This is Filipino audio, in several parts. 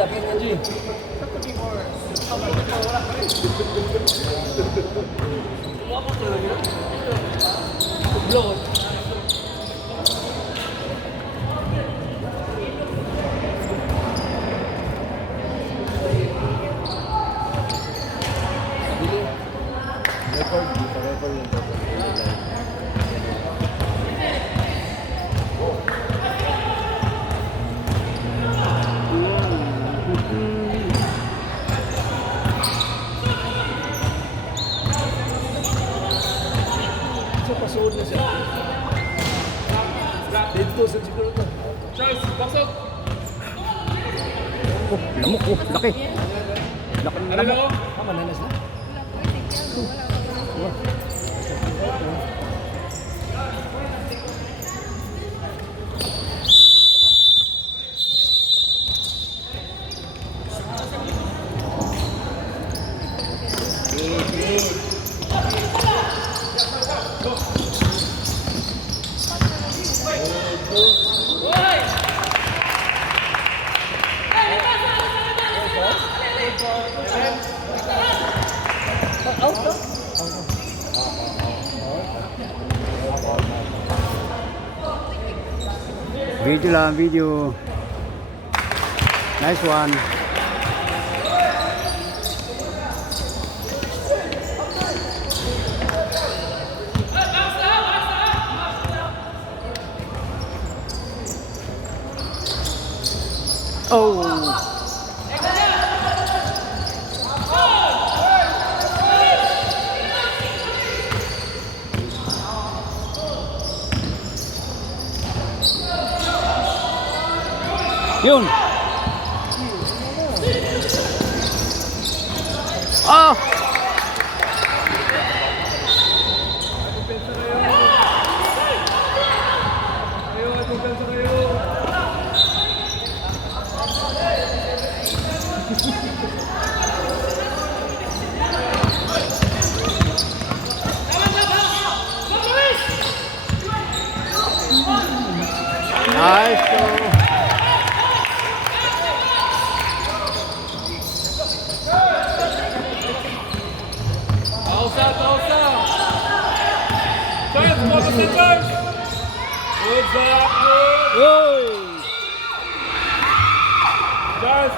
Dakin Angie. Blow. Pasuod na siya. Dito sa siguro to. Charles, baksak! Oh, lamok oh, laki. Laki ng Ano lamok. mo? Mananas na. Video lang, video. Nice one. Oh. Yun. Ah. Nice.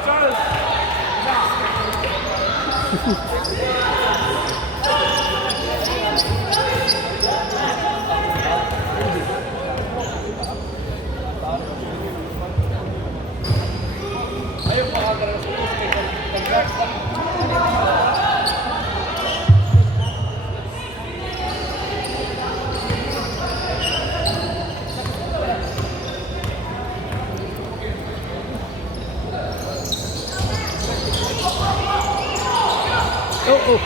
Charles! Oh.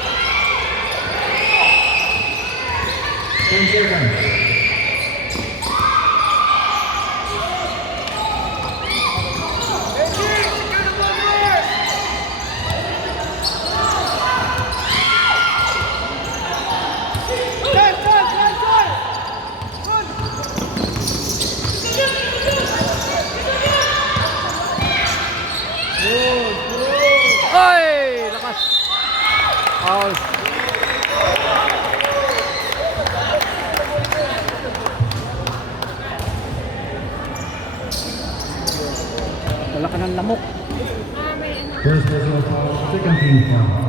10 seconds. Ay, lakas. Foul. Wala ka ng lamok. First personal foul, second team foul.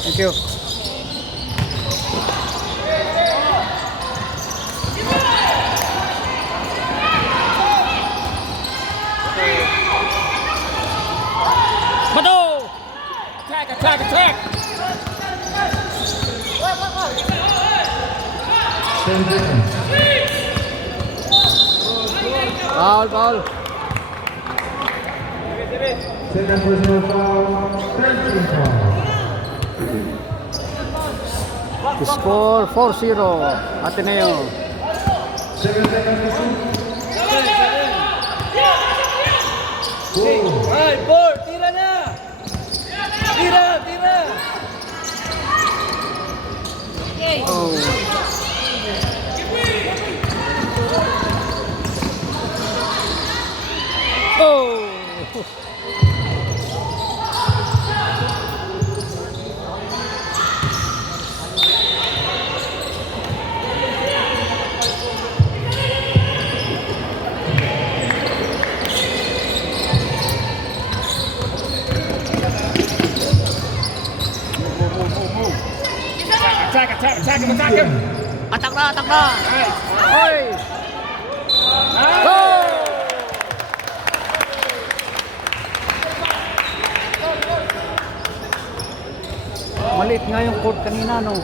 Thank you. Bato! Attack! 10 seconds. Foul. Second personal foul, third team foul. Score 4-0. Ateneo. 7 seconds to shoot. Okay. Alright, board. Tira na. Tira, tira. Oh. Oh. Attack him. Atak na, atak na. Hoy. Go! Malit nga yung court kanina, no?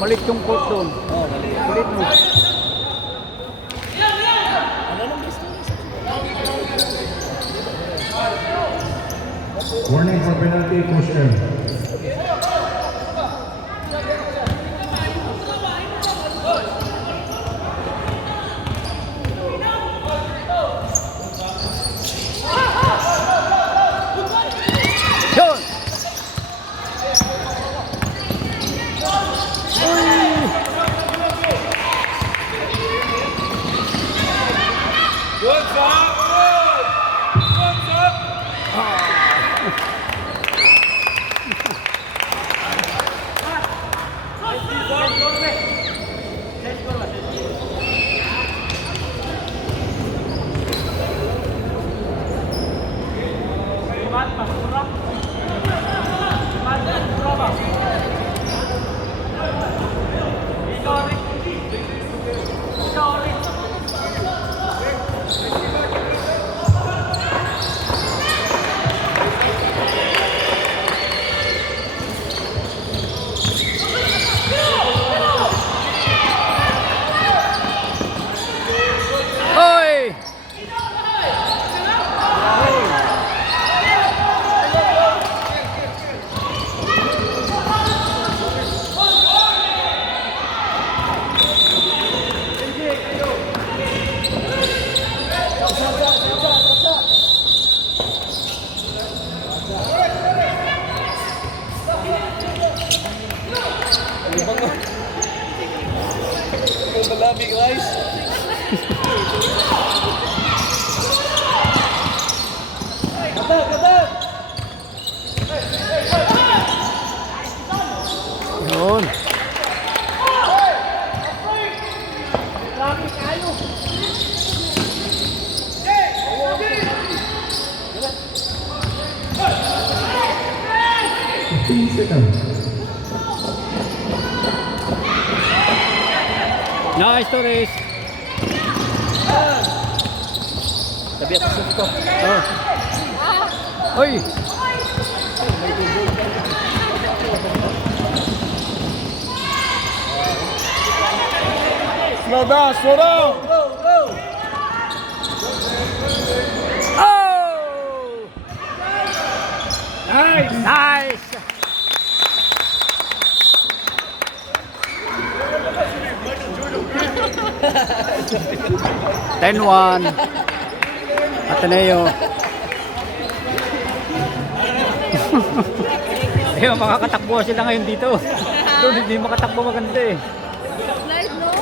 Malit yung court doon. Oh, mali. Malit, no? Ano nang gusto? Warning for penalty, Coach M. Yun! Good job. Good job. Hoy! Malabi, guys. Katak, katak. Yun. Seconds. Nice, Torres. Tabi ako sa ito. Oh. Hoy! Slow down, slow down. Go, go. Oh! Nice. Nice! Ten-one. Ateneo. Ayun, makakatakbo sila ngayon dito. Doon, hindi makatakbo maganda eh.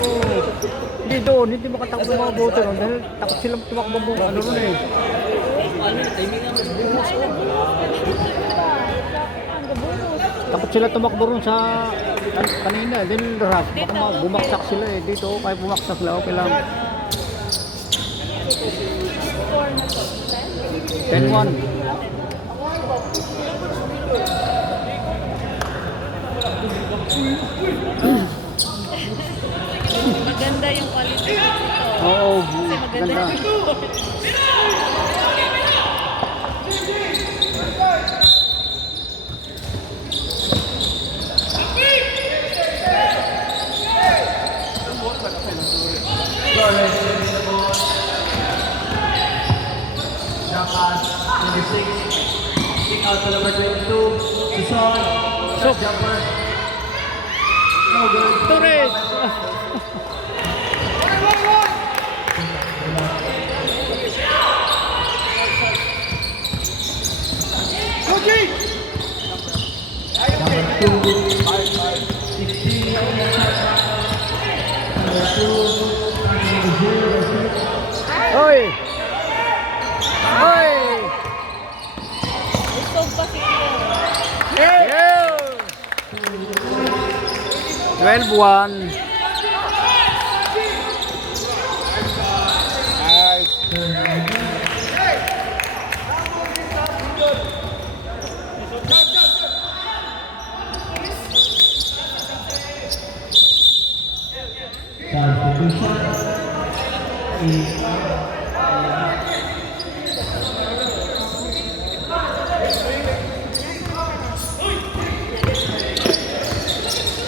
Oo. Hindi doon, hindi makatakbo mga boto ron. Dahil takot silang tumakbo mo. Ano ron eh. Takot sila tumakbo ron sa kanina. Then rush, baka bumaksak sila eh. Dito, kahit bumaksak sila, okay lang. 10-1. Maganda yung quality nito. Oo, Kasi maganda ganda. yung Kick out to number 22, Susan, jumper. Torres! Hoy! Hoy! Gusto pa si Kuya. Yeah! 12-1.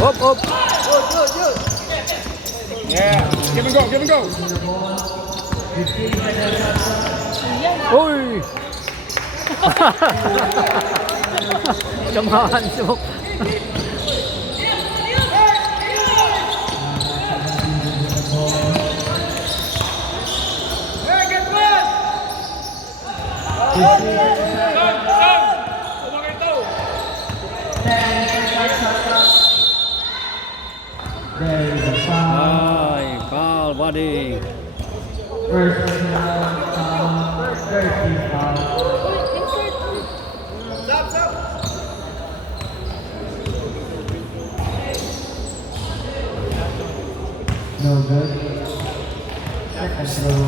Hop, hop. Yeah. Give and go, give and go. Uy! Samahan so. There is a foul. Ay, foul body. Personal foul. 30 foul. No good. Second throw.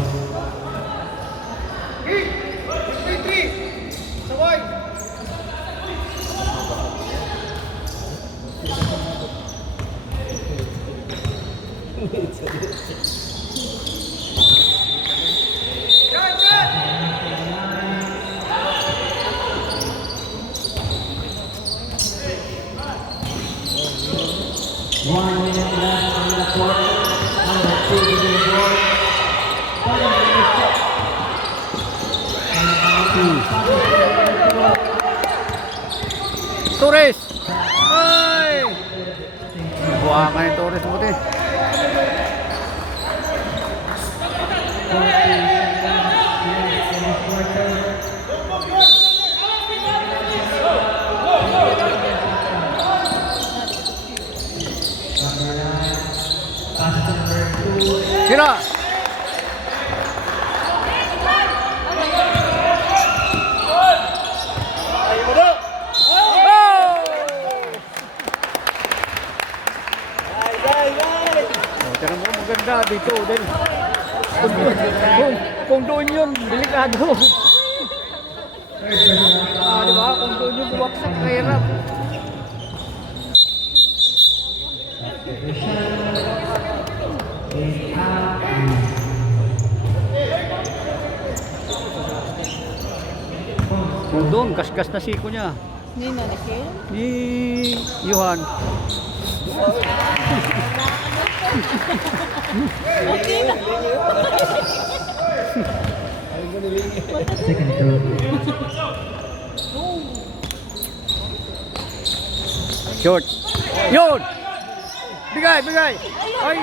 One minute left in the quarter. Number 2 to the board. Torres! Ay! Buha ka ni Torres buti. Sira! Tira mo, maganda dito din. Kung doon yun, delikado. Diba? Kung doon yun, buwaksak, kahirap. Kung doon, kaskas na siko niya. Hindi na nakil. Ni Johan. Second throw. Short. Yun! Bigay, bigay! Ay!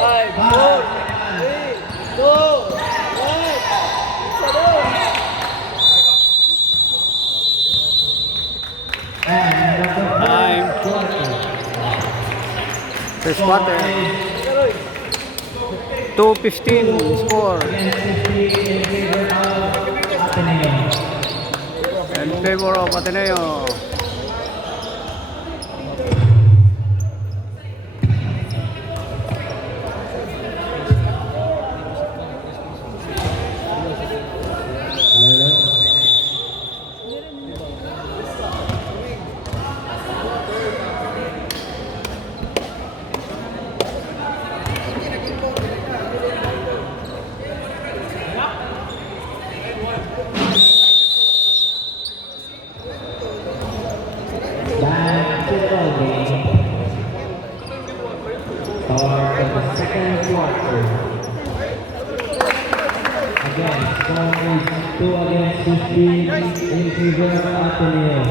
Five, four, three, two, one. Time. First quarter. 2:15 score. In favor of Ateneo. Basketball game. Start of the second quarter. Again, score is 2 against 15 in favor of Ateneo.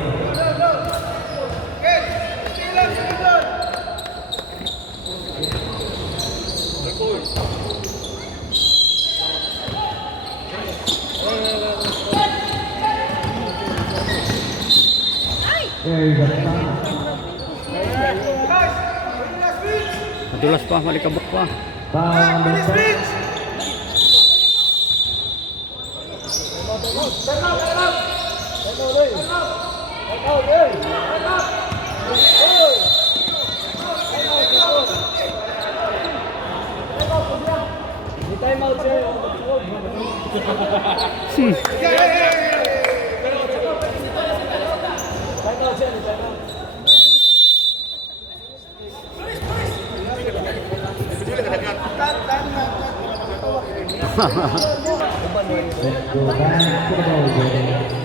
There is a foul. Madulas pa, malikabok pa. Foul number 10. Time out, sir. Let's go back to the ball game.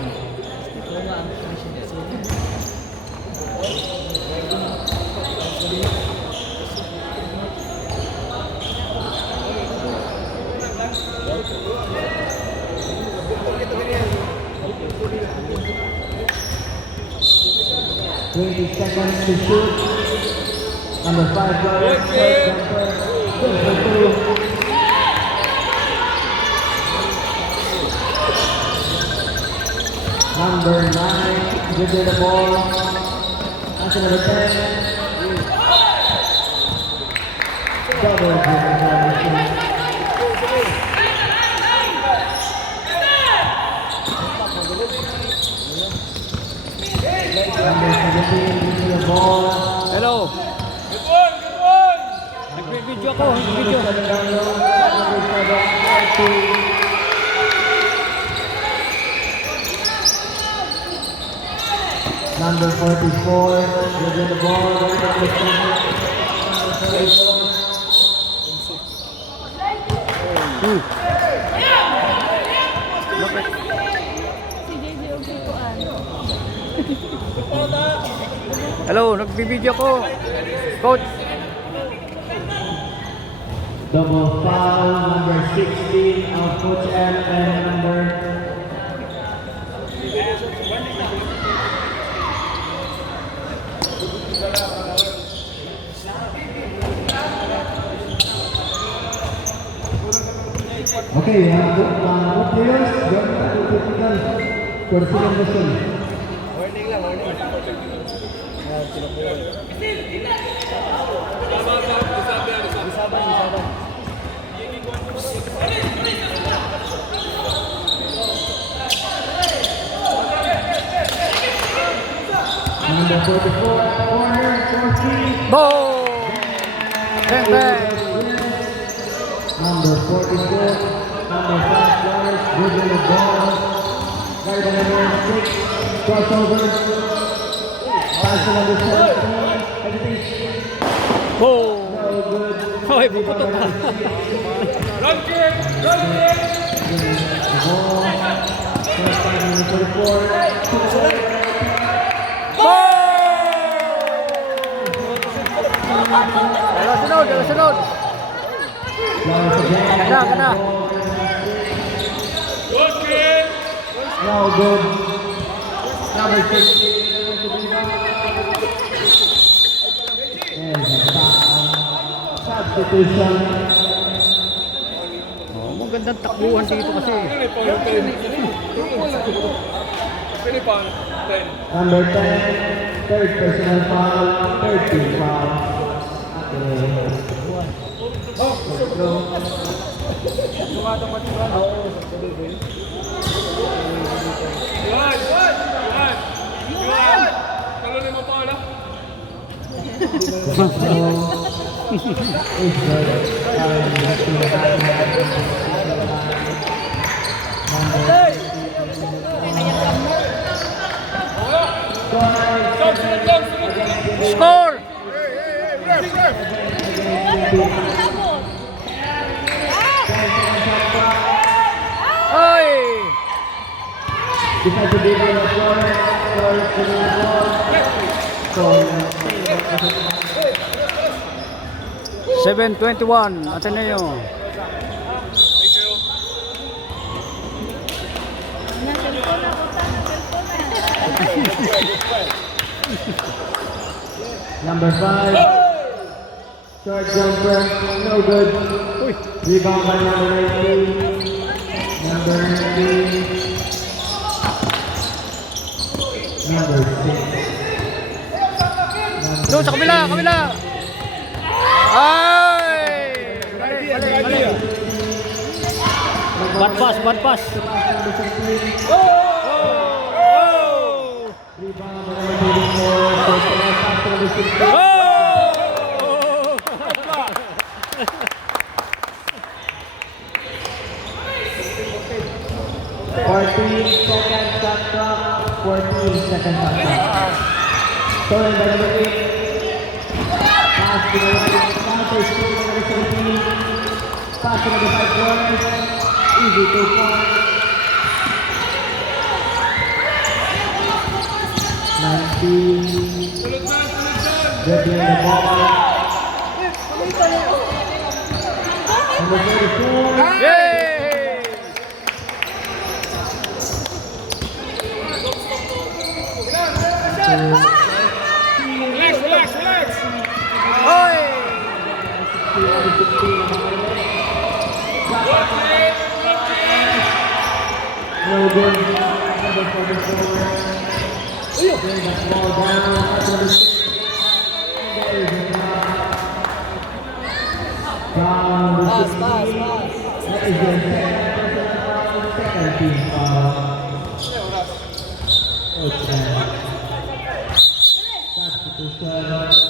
Seconds to shoot. Number 5 player, first jumper, good for 2. Number 9, dribble the ball. After number 10. Double dribble. Number 17, dribble the ball. Hello. Good one, good one. Nag-video ako, nag-video. Number 44, dribble the ball. Si JJ okay ko Hello, nag-video ko. Coach. Double foul, number 16 of Coach M and number Okay, we have two players going to typical Brazilian version. Warning lang, warning. Number 44 at the corner, 4-3. Boom! Bang, bang! Number 44, number 5 players, dribbling the ball. Guard number 6, crossover. Pass to number 17, hesitation. Boom! No good. Hoy, puputok ka. Run kick, run kick. The ball. First time number 44. Sunod, sunod. Once again. Kana. Good kick. No good. Number 6. There's a foul. Substitution. Oh, magandang takbuhan dito kasi. Pinipan. 10. Number 10, third personal foul, third team foul. Yuan, Yuan, Yuan. Yuan. Talunin mo pa, ala. Sunod lang, sunod lang. Score! Oy! Defensive dribble on the floor, dribbling the ball. So, 7:21, Ateneo. Thank you. cellphone na, puta na, cellphone na. Number 5. Short jumper, no good. Rebound by number 19. Number 19. Number 6. Doon sa kabila, kabila. Ay! Mali. Bad pass, bad pass. Rebound by number 34. Oh! 14 seconds shot clock. 14 seconds shot clock. Stolen by number 8. Pass to the right. Counter steal by number 17. Pass to number 5 corners. Easy 2 points. 19. Dribbling the ball. Number 34. Yay! Relax. Oy! No good. Number 44. Bring the ball down. Number 6. There is a foul. Foul number 16. That is your second team foul. Okay. Substitution.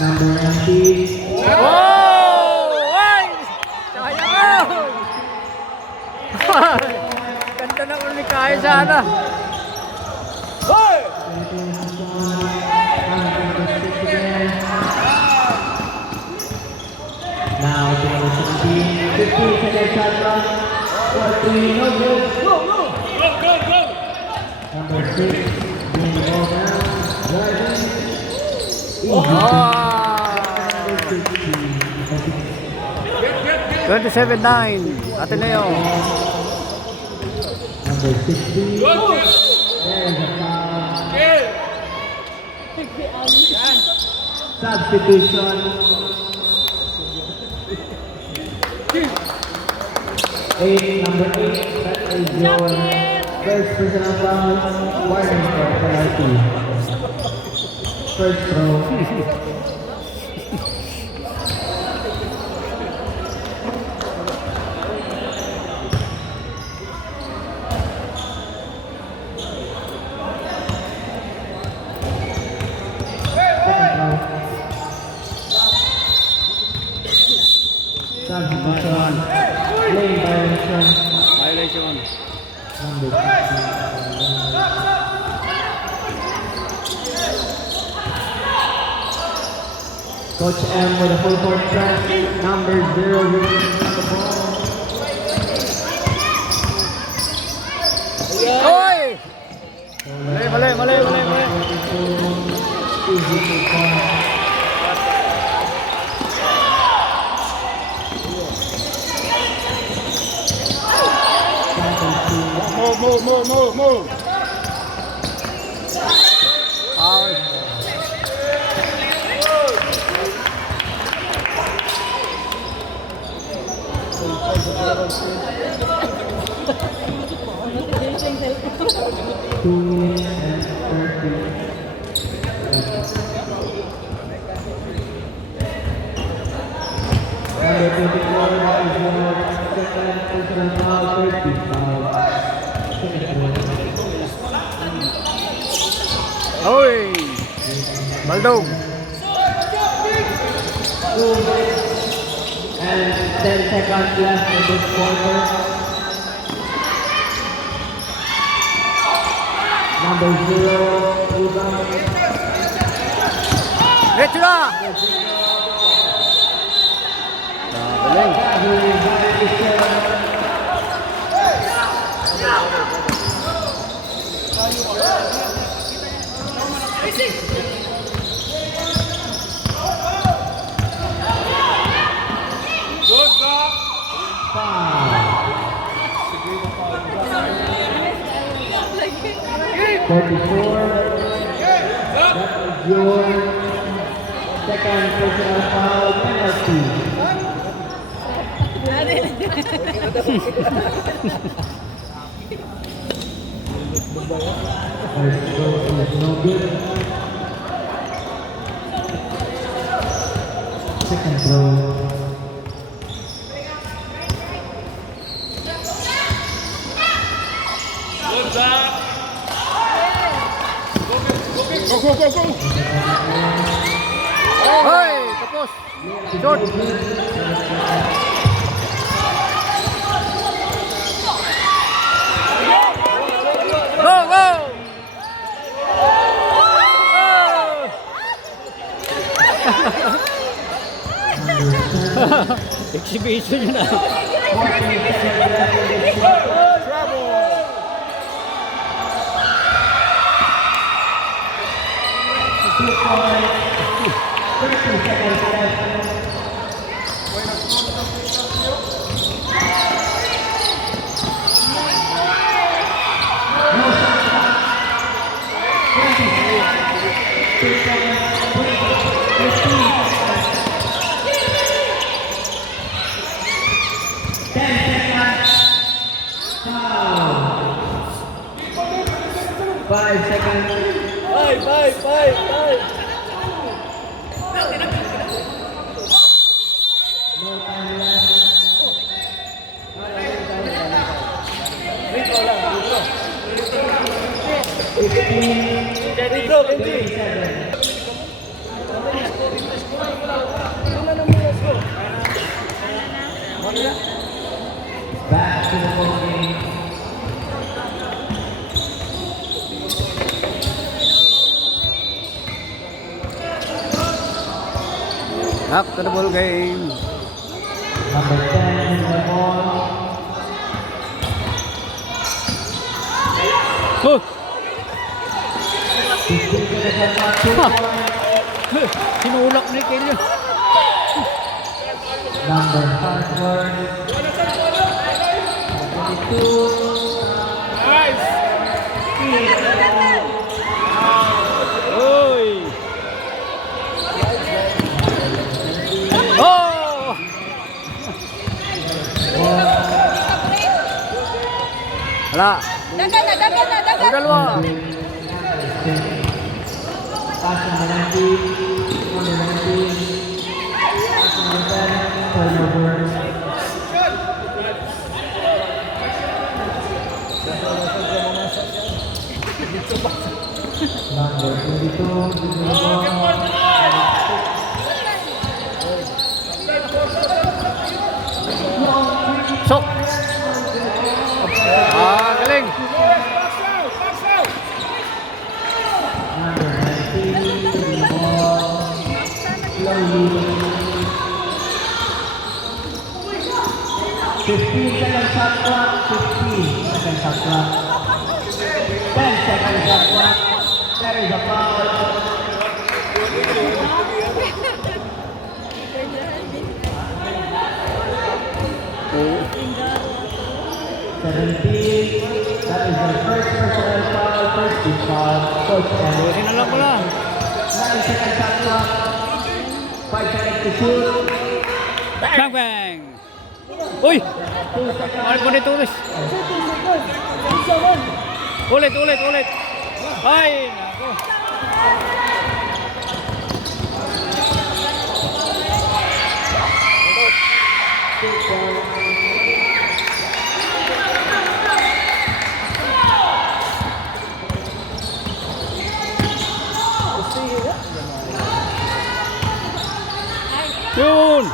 Number 19. Oh! Ay! Sayang! Ay! Ganda na kung kaya sana. Now to number 17. 15 seconds shot clock. 14, no good. Go. Number 6. Bring the ball down. Driving. Easy. Ah! Number 16. 27-9. Ateneo. Number 16. Good. There is a foul. Kill. Substitution. 8, number 8. That is your first personal foul. Warning for penalty. First throw. Substitution. Lane violation. Violation. Number 16. Coach M with a full court press. Number 0 releasing the ball. Oy! Mali. Easy to call. Move. Foul. Notification cellphone. 2 minutes and 30. Number 24 is your second personal foul, 30 foul. Oy! Baldog. 2 minutes and 10 seconds left in this quarter. Number 0, rebound. Diretso na! Galing. 44. That is your second personal foul penalty. First goal is no good. Second throw. Good job. Go, go, go, go. Hoy, tapos. Short. Go, go. Exhibition yun ah. Five seconds. No time left. Back to the ball game. Back to the ball game. Number 10 in the ball. Oh! 15 seconds left. 2 points. Sinulak ni Kelly. Number 5 word. 22. Nice. Oy! Oh! Wala. Dagan na, dagan na, dagan. Ang dalawa. Pass number 19. Number 19. Pass number 10. Turnover. Number 22. in the ball. Sok. Ah, galing. Box out, box out. Number 19 in the ball. Slowly. 15 seconds shot clock. 15 seconds shot clock. 10 seconds shot clock. There is a foul. Oh. 17. That is the first personal foul. First team foul. Coach Eric. Sinalang ko lang. 9 seconds shot clock. 5 seconds to shoot. Bang bang. Uy! 2 seconds. Ano po nito ulit? Ulit, ulit, ulit. Ay, nako. Yun!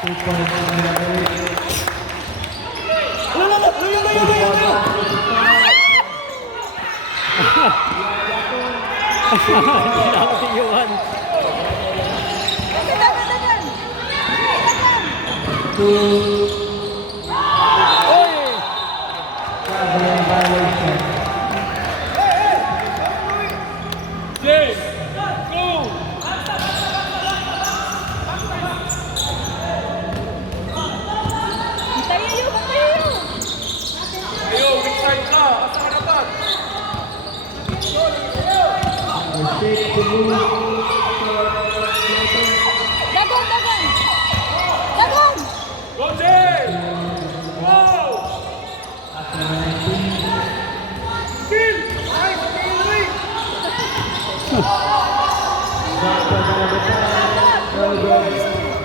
2 points in the race. Sinakatiyuhan. Dagan, dagan, dagan. Two. Uy! Traveling violation. Jay, go. Tayo, tayo. Ayo, weak side ka. Asa ka dapat?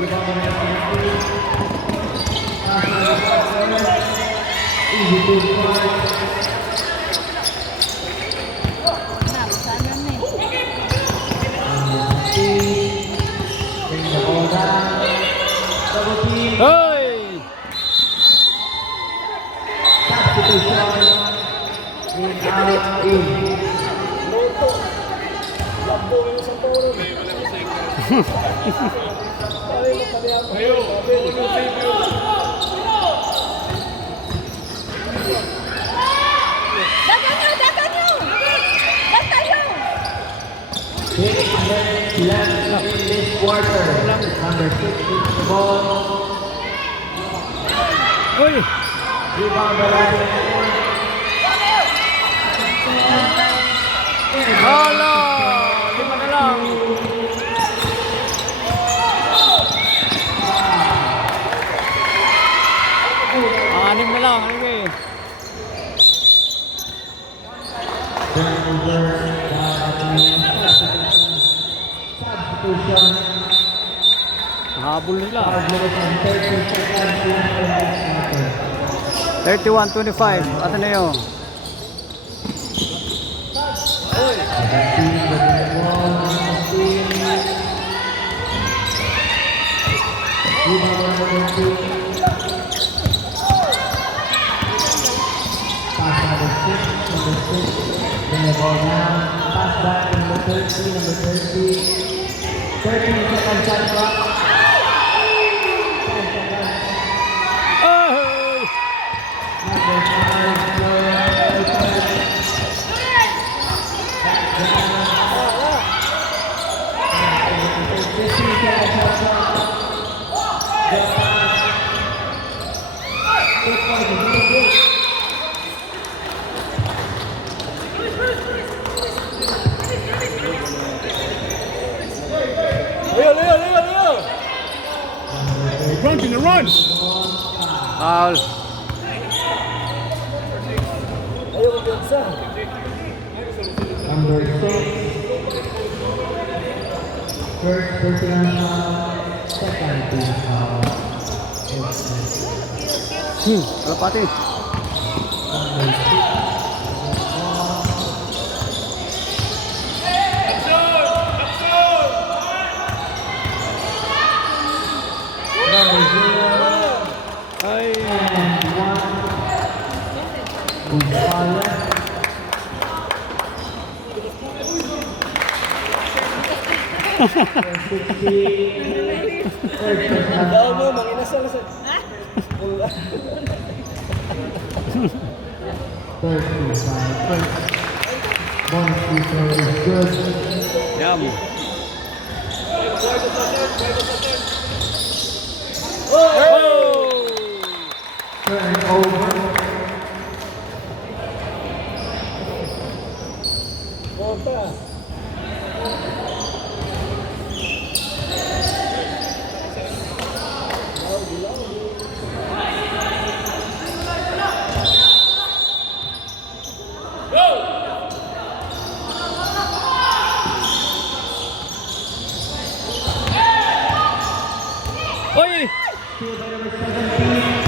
rebound by the Philippines. Easy to score. Sana na eh. Bring the ball down. Double team. Hoy! Substitution. Out in. Ayo, uno save yun. Dagan nyo! Dagan nyo! Basta yun! 6 minutes left in this quarter. Number 6 is the ball. Hoy! Rebound by the Hala! 5 na lang. Anim na lang. Ano eh? turnover. Substitution. Habol nila. 5 minutes and 30 seconds left in this quarter. 31-25. At ano yun? 17 within the wall. 16. Rebound by the 20. Pass number 6. Bring the ball down. Pass back to number 30. Number 30. 13 seconds shot clock. 10 seconds. Oh! Number 5. Leo. The run. Foul. Number 6. First personal foul. Second team foul. Kalapati. Number 6. Number 0 Ay. and 1. Gonzalez. Number 16. Third personal foul. 35. Bonus free throw is good. Yum. Oh! Turnover. Oy! Two by number 17.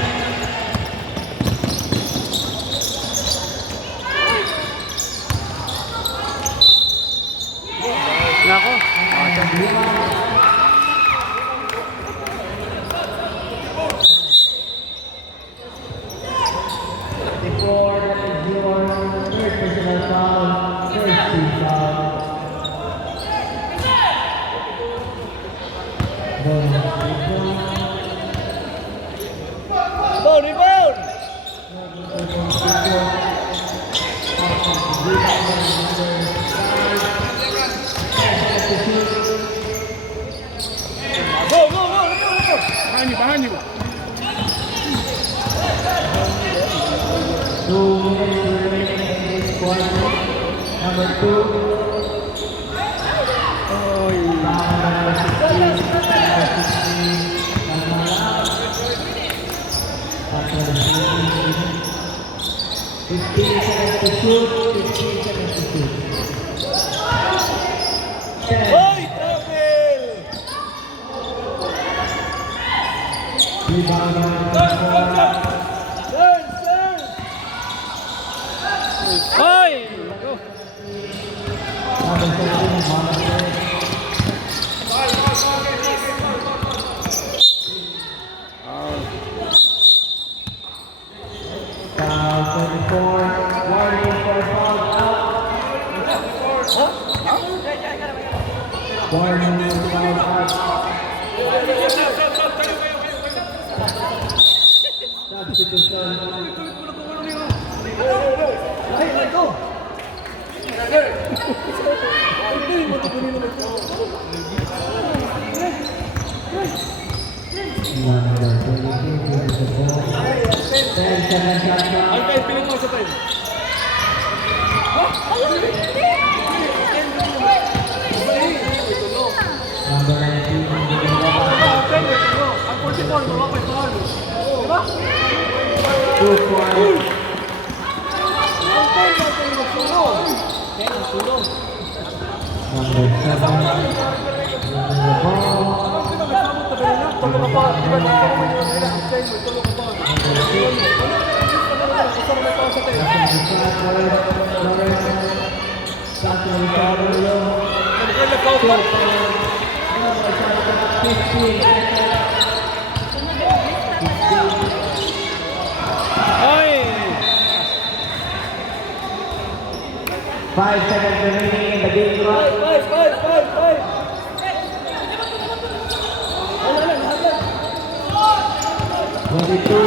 Nako. Before that is your third personal foul, first team foul. Bonus free throw. Rebound. Go. Behind you. 2 minutes remaining in this quarter. Number 2. Oy. Foul number 16. Number 16. That's number 17. 15 seconds to shoot. 15 seconds to shoot. 10. Hoy, Travel! Foul 24. Warning for foul out. Warning for foul out. Substitution. Number 22 has the ball. 10 seconds shot clock. Ay, guys, pilit mo sa time. Number 19 has the ball. Ang 44, wala pa ito. Diba? 2 points. Number 7 winning the ball. Tulong ka pa. Diba? Tulong mo yun. Tulong ka pa. Ay! 5 seconds remaining in the game clock. 22.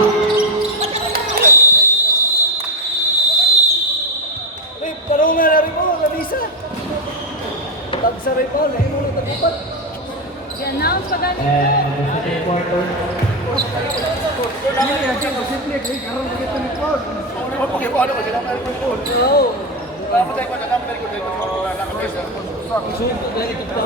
Parang nga na rin mo, Lalisa. Tagsaray pa, lahin mo na tagupat. I-announce pa ganun. And the second quarter. Hindi yan, simple. Karoon ka dito ni Paul. Pakipaano ka sila meron ng Paul. Oo. Dapat tayo pa na number ko dito. Susunod na ito pa.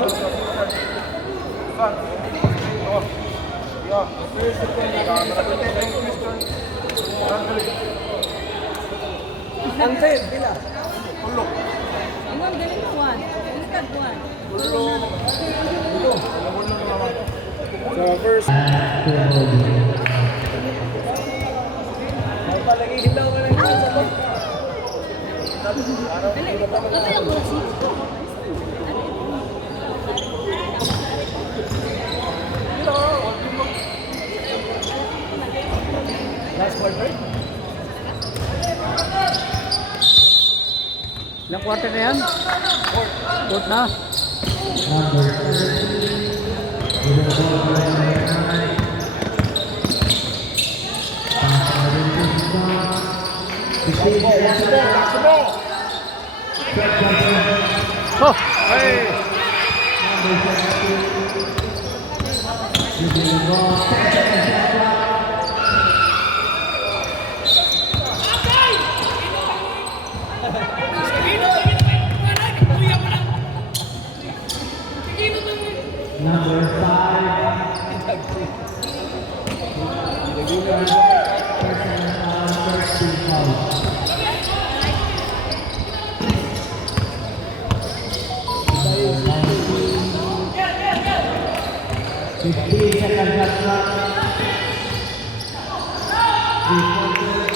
Anten, pila. Tulog. Ingon, galing mo, Juan. Ilikad, Juan. Sa first. Palagi hilaw ka lang sa bag. Dali, ano yung boxing? Last quarter? Ilang quarter na yan? Fourth na. Number 13. With the ball for number 9. Oh! Ay! Number 17. With the ball. 10 seconds shot clock. Number 5. Personal foul, 13 fouls. Fifteen seconds shot clock. 3 quarters.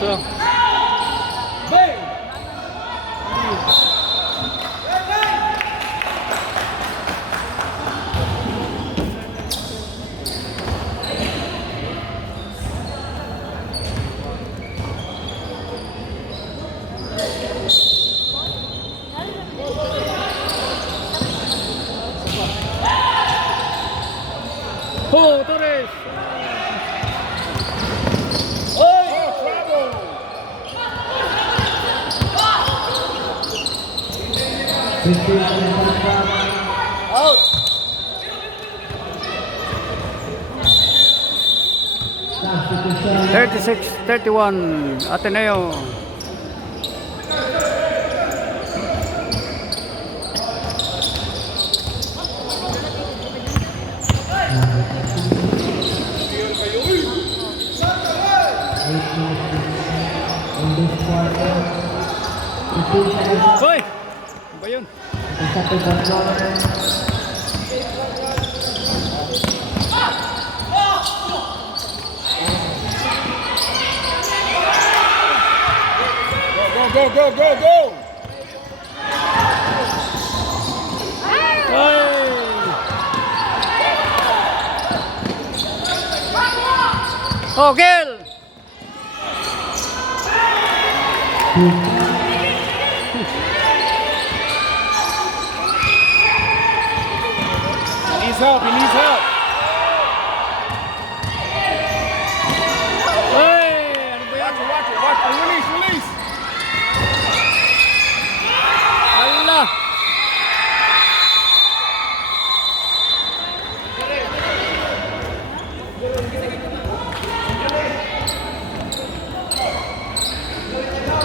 So, Bang! oh, Torres! Oh, trouble! 15 seconds shot clock. Out! Substitution. 36-31, Ateneo. In this quarter. 15 seconds. Hoy! Ano ba yun? Isa to the floor. Go! Ay! Oh, Gil! He needs help. He needs help. Hey! Ano ba yan? Watch it. Watch it. Release. Release. Allah!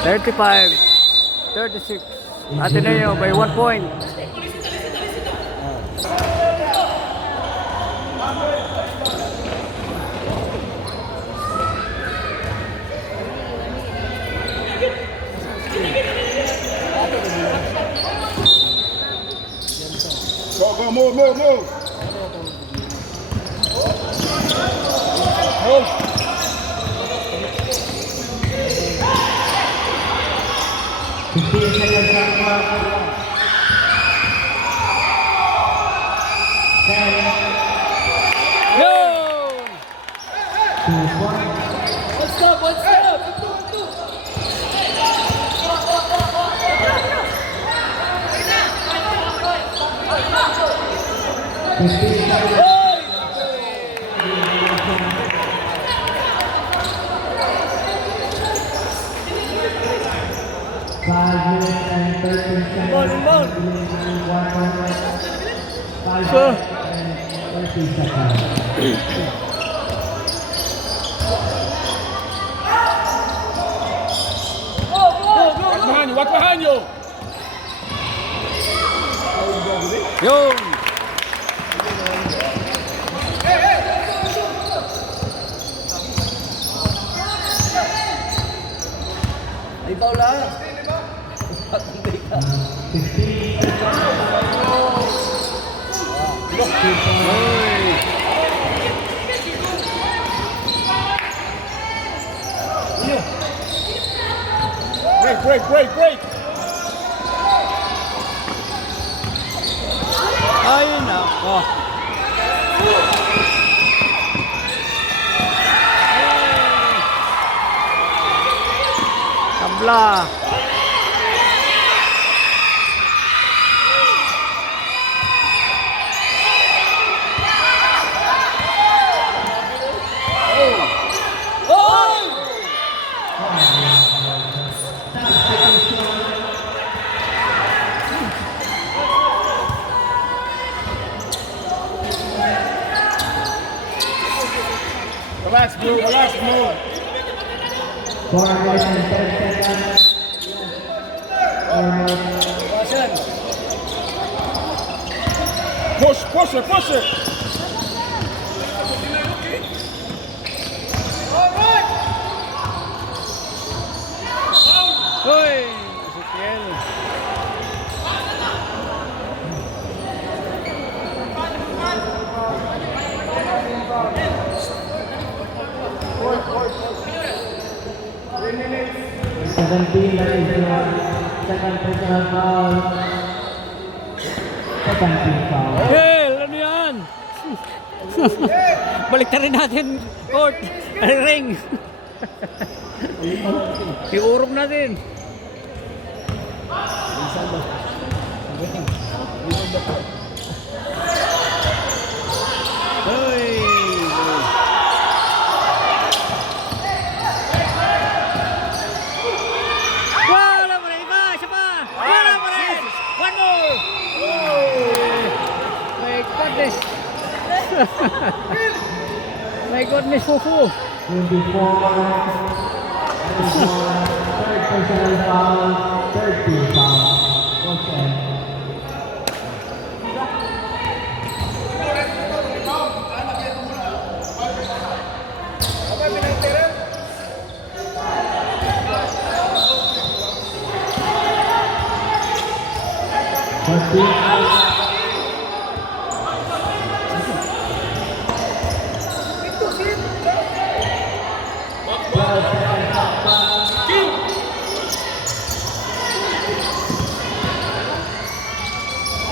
$35, 36. Ateneo by 1 point. Go. Move. Move. 15 seconds on clock. 10, Yun! 2 points. What's up? Five minutes and 13 seconds. Limon. 5 minutes and 30 seconds. Watch behind you. Yun! Ikaw lang. 15. Break. Ay, nako. Tabla. Relax, move. 4 minutes and 10 seconds. 4 minutes. Push it. Hoy! Ezekiel. Seventeen, that is your second personal foul. Second team foul. Gil! Ano yan? Balik na rin natin. Court. Ring. Iurong natin. Hoy! Wala mo rin! Iba! Isa pa! Wala mo rin! One more! My goodness! My goodness, Fufu! 24. That is your third personal foul. Third team foul. Okay.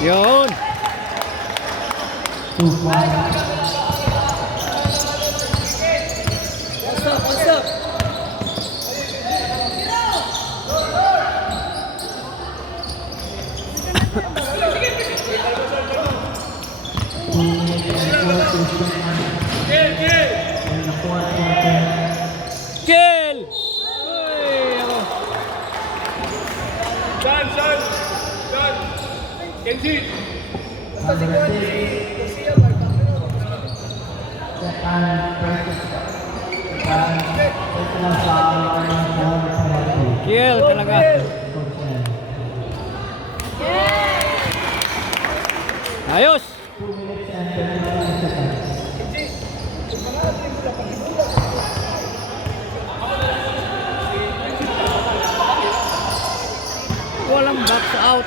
Yun! 2 points. 2 minutes and 40 seconds in the fourth quarter. Kill! Uy, ako. John! Kenji! Number 6, second personal foul line for penalty. Kill talaga. Coach Len. Ayos! 2 minutes and 29 seconds. Walang box out.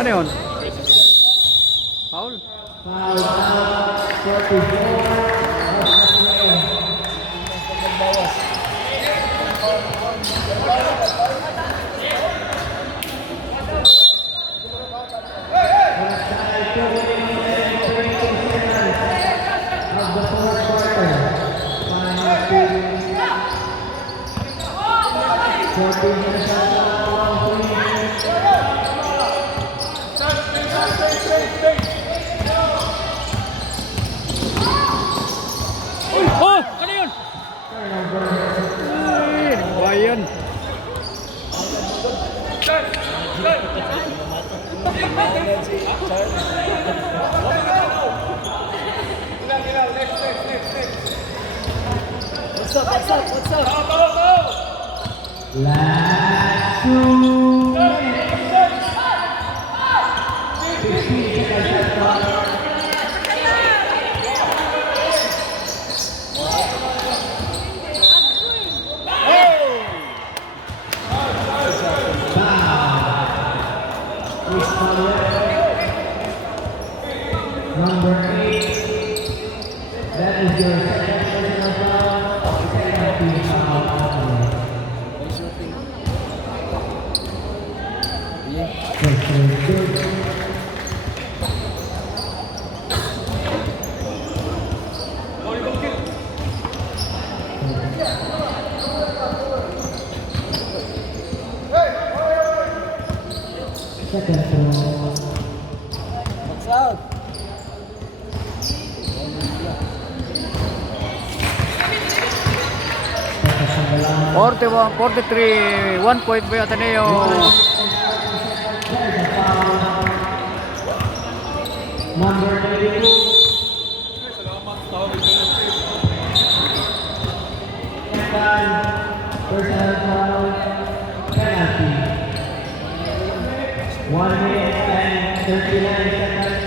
Ano yun? Foul? Foul out, 44. Oh! Ano yun? Uy, ba yun? What's up? Last 2 minutes. 15 seconds left. Number 8. That is your second personal foul. Penalty foul. Good. Second foul. What's up? Second 41, 43, 1 point by Ateneo. That is a foul. Number 82. Second personal foul. Penalty. 1 minute and 39 seconds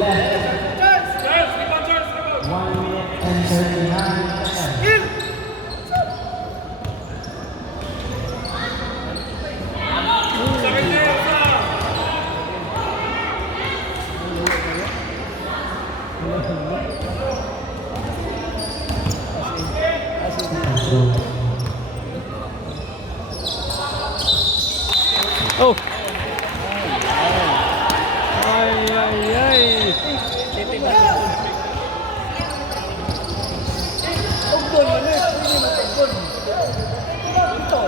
left. 1 minute and 39 seconds. Oh! Ay. Tugtun, ano eh? Pwede mo tugtun. Ito.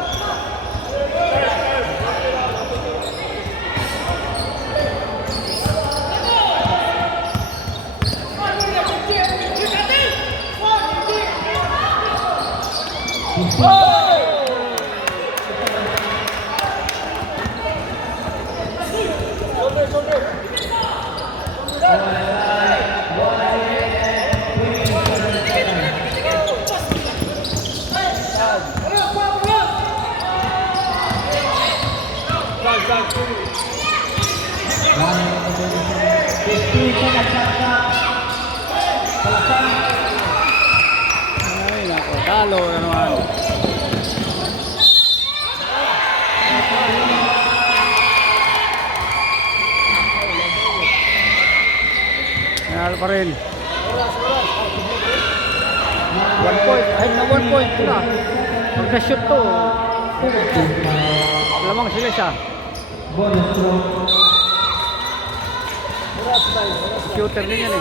Ay, nako, talo na naman. Nanalo pa rin. 1 point. Ay, na 1 point na. Pag na-shoot to, lamang sila siya. Bonus throw. Shooter din yan eh.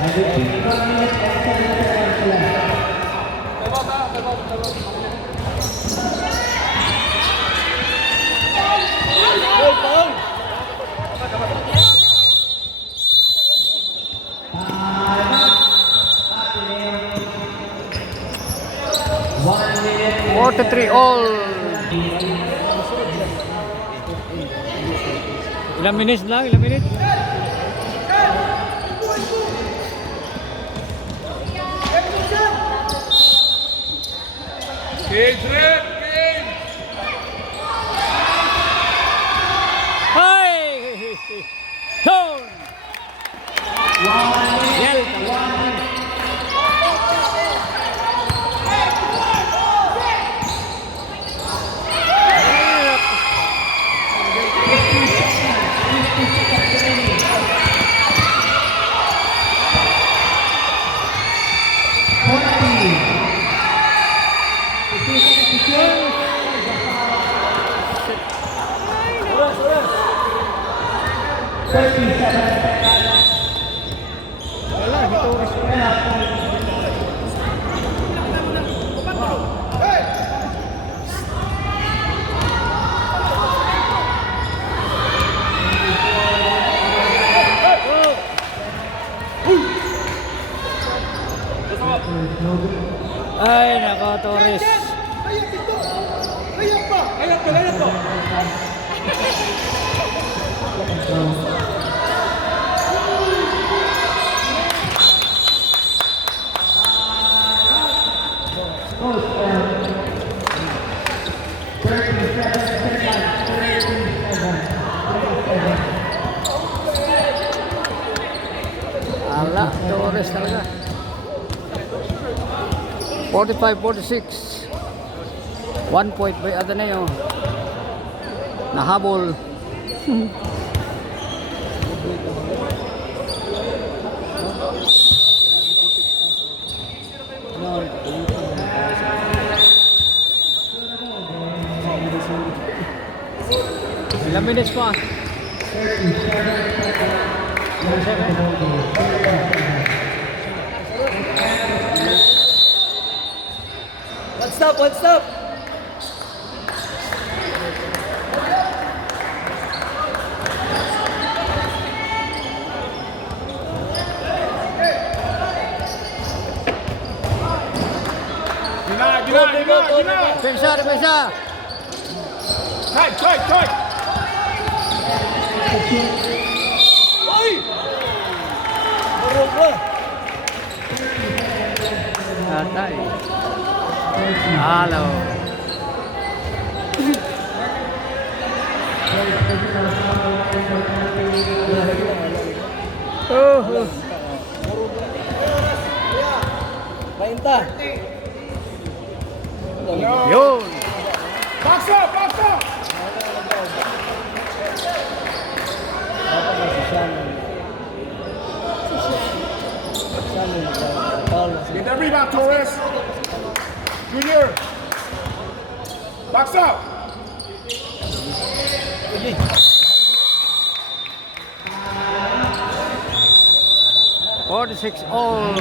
And with 51 minutes and 7 seconds left. One minute. 43 all. Ilang minutes lang? Ilang minutes? Cage red, cage! Hey! Down! Yell! Wala, dito oras ko na. Ay, nako, Torres. Layap pa! Ala, Torres talaga. 45-46. 1 point by Ateneo. Nahabol. Ilang minutes pa? One stop! Gina! Depensa! Try! Ay! Atay. Halo. Oh. Painta! Yun. Box up! Get that rebound, Torres! Junior! Box up! 46 all.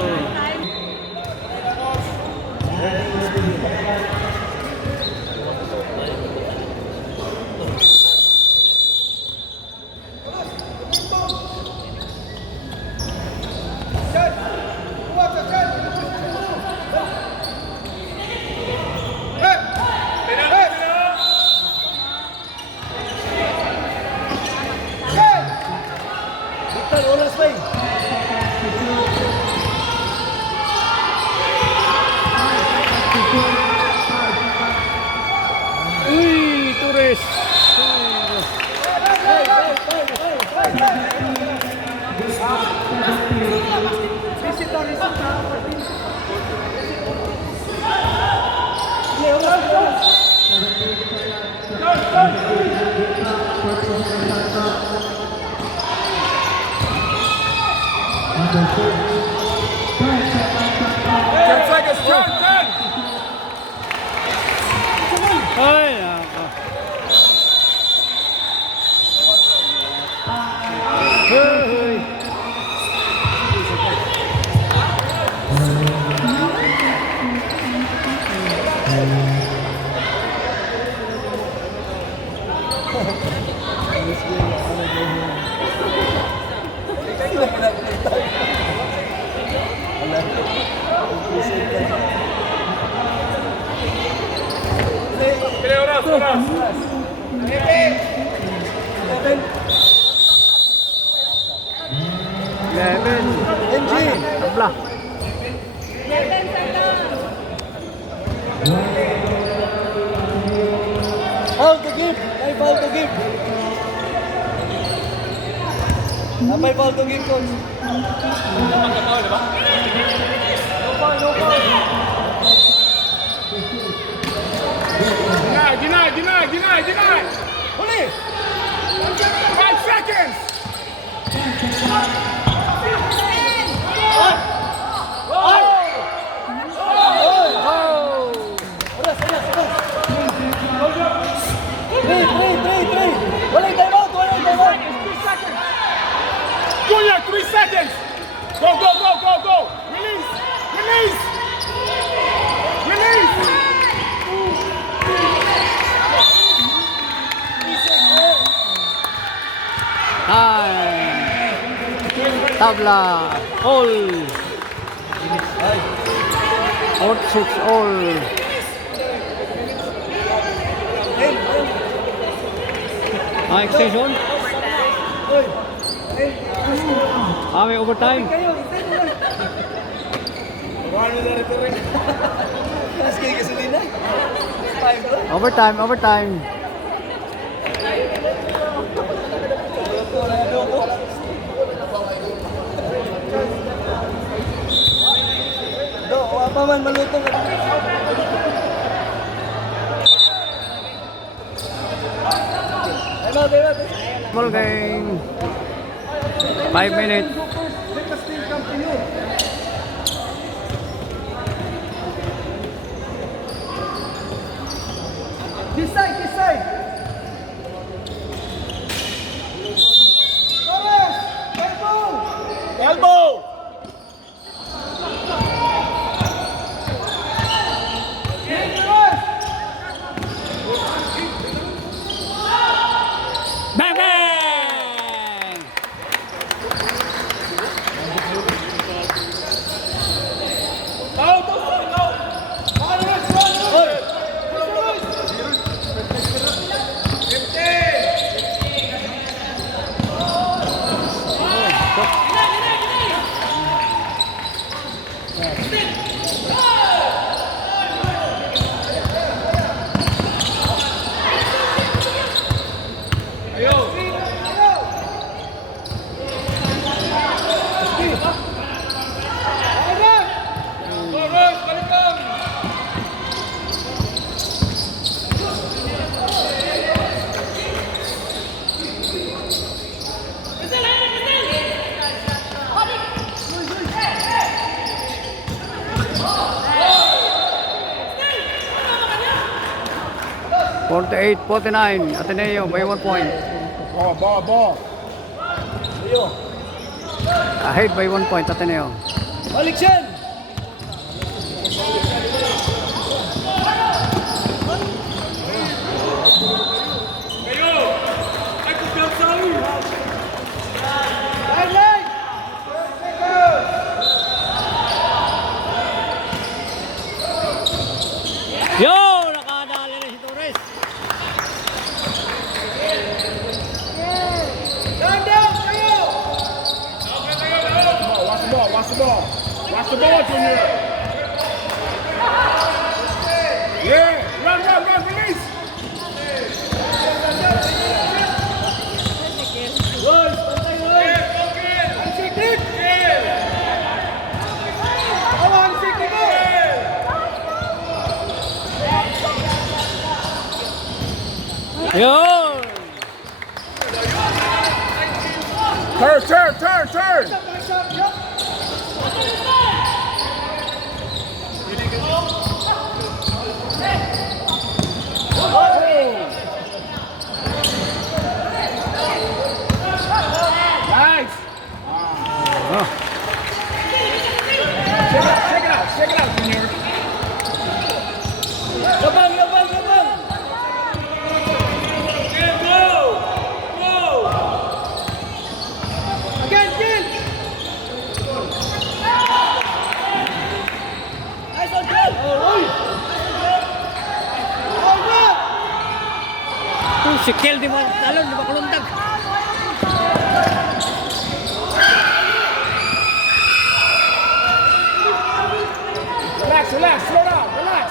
Uy, Torres. Turn! Ay, nako. Hey! Eleven. Tabla. Foul to give. May foul to give. May foul to give, coach. Deny. Huli! 5 seconds! Three. Walang time out. Junior, 3 seconds! Go! Release! Tabla. All. 4-6 all. Extension. May overtime. Overtime. Wapa man malutong. Ball game. 5 minutes. This side. Torres, elbow. Bang bang. Forty-eight, 49. Ateneo by 1 point. Ball. Ahead by 1 point. Ateneo. Balik siyan. Yo! Nakadali na si Torres. Watch the ball, Junior. Yeah, run, release. Yo! Turn. Nice. Oh. Check it out, Junior. Labang. Again. Nice on Ken. Si Kel di ba kulundag? Relax, slow down, relax.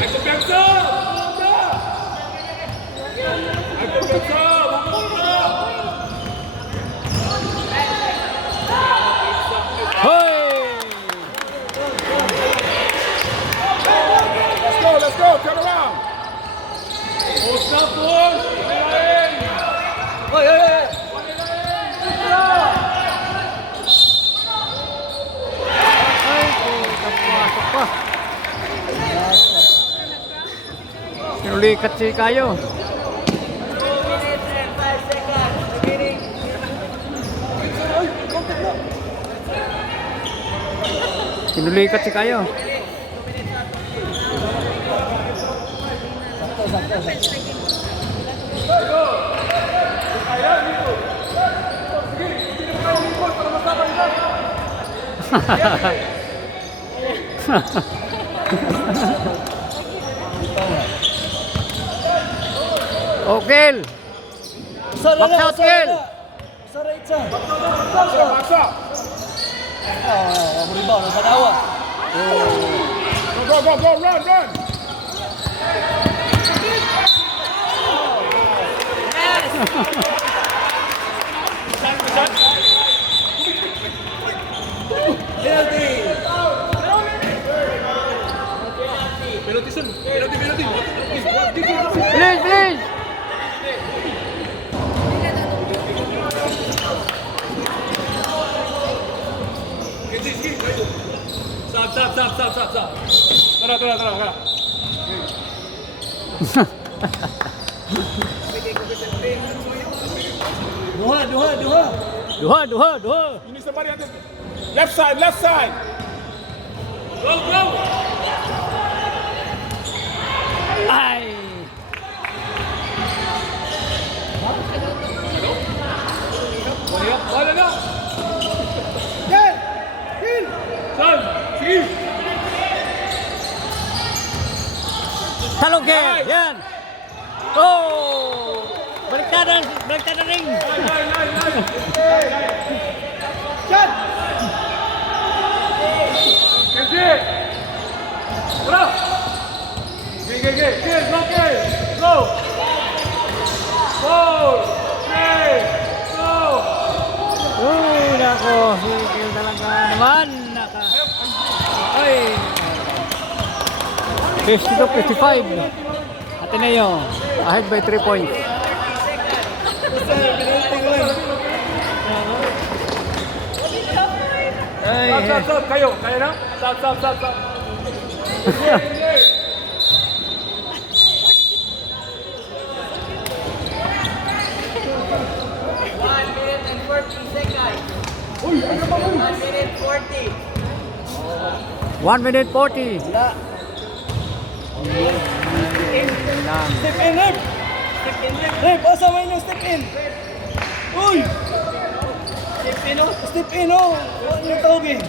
Ay kumpiyansa! Hoy! Let's go, turn around. Oh, stop, boy. Hey. Ay, kapasok pa. Sinulikat si Kayo. Sinulikat si Kayo. Okel. Box out, Kel. Baksa. Go, run. Please. Stop. Tara. Duha. You need somebody on this. Left side. Go. Ay. Line it up. Ken. Son, sige. Talong Kel. Yan. Oh! Baliktad na ring. Line. Ken. Kenji. Bro. Go. 4, 3, go. Nako. Si Kel talaga naman. Ay. 52-55. Ateneo. Ahead by 3 points. Stop. Kayo. Kaya na? Stop. 1 minute 40. Step in, Rip. Asa mo yung step in? Uy! Step in, oh. Ano yung tawag eh?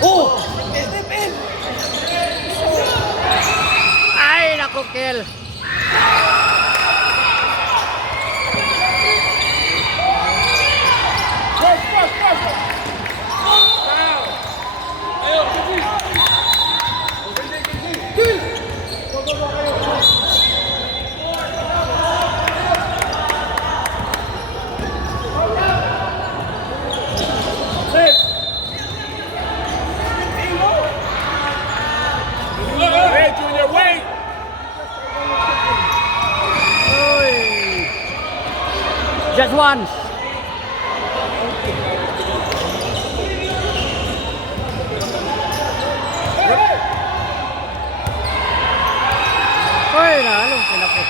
Oh! Step in! Ay, nako Kel. Hey, Junior, wait! Just once. Oy! nalong pinapos.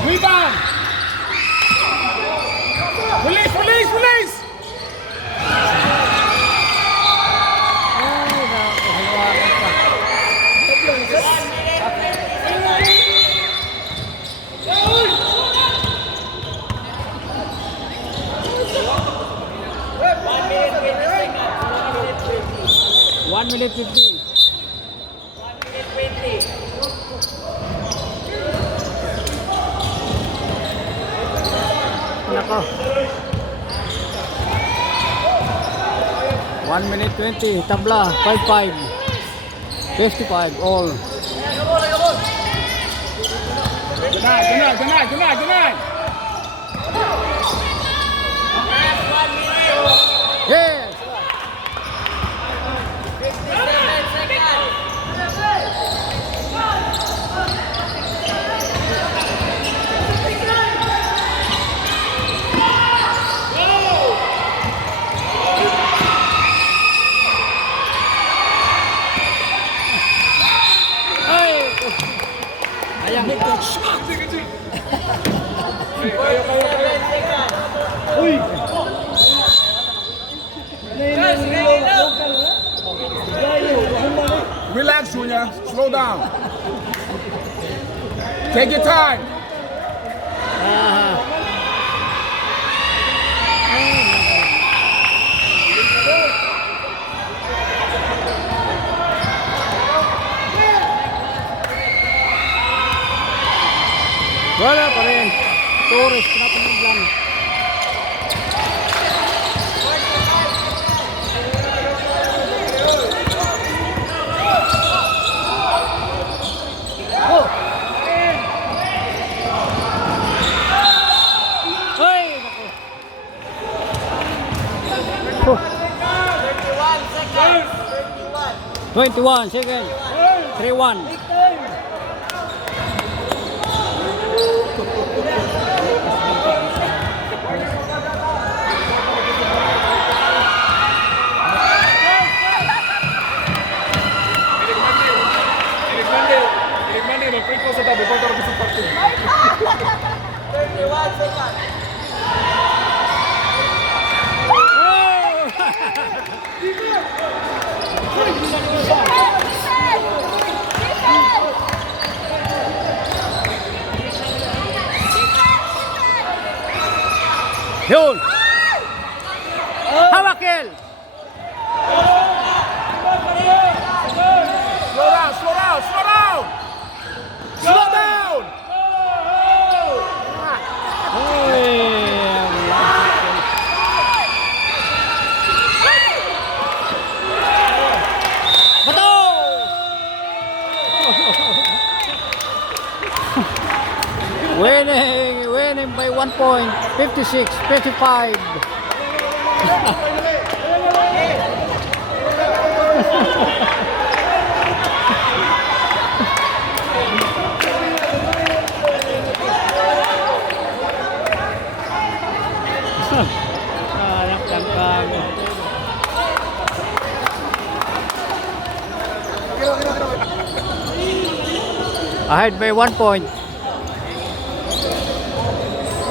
Rebound! Release, release, release! Ay, nakahawakan pa. One minute 50. Nako. 1 minute 20. Tabla. 5-5. 55 all. Deny. Yes. Ay. Ayang. Uy! Relax, Junior. Slow down. Take your time. Wala pa rin. Torres, pinapunod lang. Ay, naku. Oh. 21 seconds. 3-1. Yun! Hawakil! Slow down. Bato! Winning by 1 point, 56-55. Ahead by 1 point.